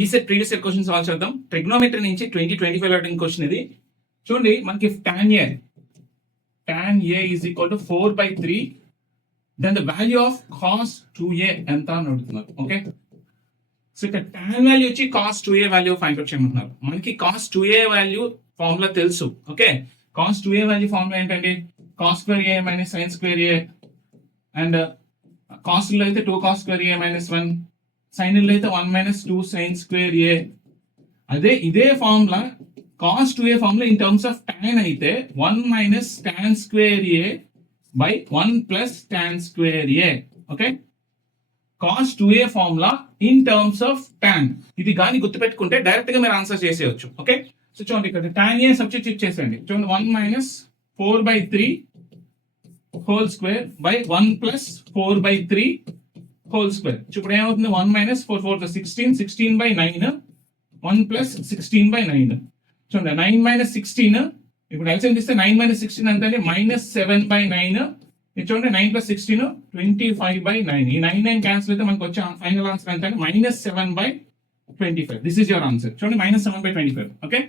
ఈ set previous year question solve చేద్దాం. Trigonometry నుంచి 2025 అడిగిన క్వశ్చన్ ఇది. చూడండి, మనకి tan a is equal to 4/3, then the value of cos 2a ఎంత అని అడుగుతున్నారు. ఓకే, సో ఇక్కడ tan వాల్యూ వచ్చి cos 2a value find out చేయమంటున్నారు. మనకి cos 2a వాల్యూ ఫార్ములా తెలుసు. Okay, cos 2a value formula ఏంటంటే cos square a minus sin square a, and cos లో అయితే 2 cos square a minus 1, sin లో అయితే 1 minus 2 sin square a. అదే ఇదే formula cos 2a formula in terms of tan అయితే 1 minus tan square a by 1 plus tan square a. Okay, cos 2a formula in terms of tan. ఇది కానీ గుర్తుపెట్టుకుంటే direct గా మీరు ఆన్సర్ చేసేయచ్చు. Okay, so చూడండి ఇక్కడ tan a సబ్స్టిట్యూట్ చేసేయండి. చూడండి 1 minus 4/3 whole square by 1 plus 4/3 whole square. ఇప్పుడు ఏమవుతుంది? 1 minus 4 4 16, 16/9, 1 plus 16/9. చూడండి 9 minus 16, ఇప్పుడు ఎల్సిఎం తీస్తే 9 minus 16 అంటే -7/9. ఇది చూడండి 9 plus 16 25/9. ఈ 9 క్యాన్సిల్ అయితే మనకు వచ్చే ఫైనల్ ఆన్సర్ అంటే -7/25. This is your answer. చూడండి -7/25. ఓకే,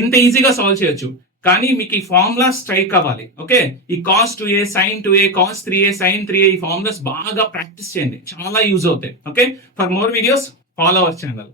ఇంత ఈజీగా సాల్వ్ చేయొచ్చు, కానీ మీకు ఈ ఫార్ములా స్ట్రైక్ అవ్వాలి. ఓకే, ఈ cos 2a sin 2a cos 3a sin 3a ఈ ఫార్ములాస్ బాగా ప్రాక్టీస్ చేయండి, చాలా యూజ్ అవుతాయి. Okay, for more videos follow our channel.